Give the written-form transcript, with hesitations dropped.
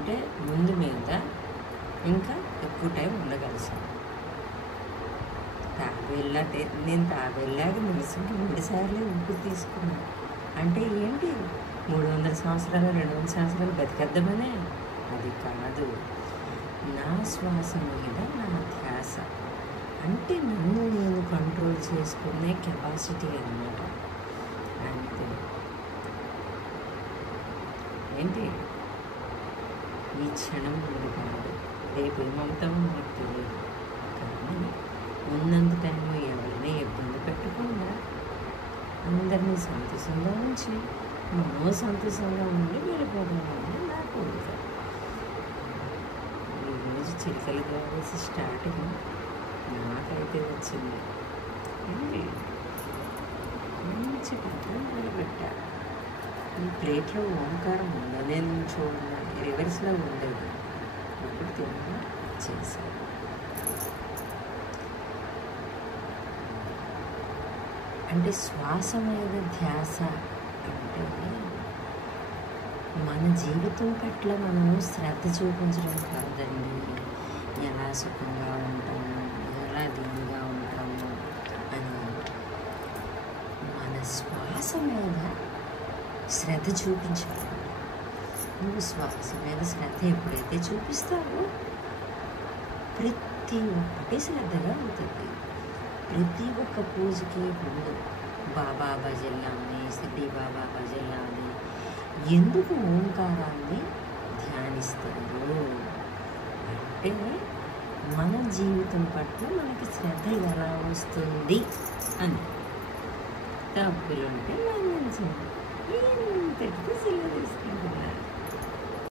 అంటే ముందు మీద ఇంకా ఎక్కువ టైం ఉండగలిసాను. నేను తాబేళ్ళలాగా నిలిచింటే 3 సార్లు ఊపిరి తీసుకున్నాను. అంటే ఏంటి 300 సంవత్సరాలు 200 సంవత్సరాలు బతికేద్దామనే? అది కాదు. నా శ్వాస మీద నా ధ్యాస, అంటే నన్ను నేను కంట్రోల్ చేసుకునే కెపాసిటీ అన్నమాట. అంతే. ఏంటి ఈ క్షణం ముందు కాదు, రేపు ఏమవుతామో నాకు తెలియదు. కానీ ఉన్నంత టైంలో ఎవరిని ఇబ్బంది పెట్టకుండా అందరినీ సంతోషంగా ఉంచి మనో సంతోషంగా ఉండి వెళ్ళిపోదామని నా కోరిక. ఈరోజు చిలుకలు కావాల్సి స్టార్టింగ్ నాకైతే వచ్చింది. మంచి పట్టణం మొదలుపెట్టా. ఈ ప్లేట్లో ఓంకారం ఉందా? నేను చూడండి రివర్స్లో ఉండేది. ఇప్పుడు తిన్నా చేశాను. అంటే శ్వాస మీద ధ్యాస అంటే మన జీవితం పట్ల మనము శ్రద్ధ చూపించడం కాదండి. ఎలా సుఖంగా ఉంటాము, ఎలా దీనిగా ఉంటాము అని మన శ్వాస మీద శ్రద్ధ చూపించాలి. నువ్వు శ్వాస మీద శ్రద్ధ ఎప్పుడైతే చూపిస్తావో ప్రతి ఒక్కటి శ్రద్ధగా అవుతుంది. ప్రతి ఒక్క పూజకి ముందు బాబా భజల్లాని, సిద్ధి బాబా భజల్లాని ఎందుకు ఓంకారాన్ని ధ్యానిస్తారు అంటే మన జీవితం పట్ల మనకి శ్రద్ధ ఎలా వస్తుంది అని. తప్పులుంటే మన్నించండి, ఏం పెడితే సిల్లరిస్తుంది.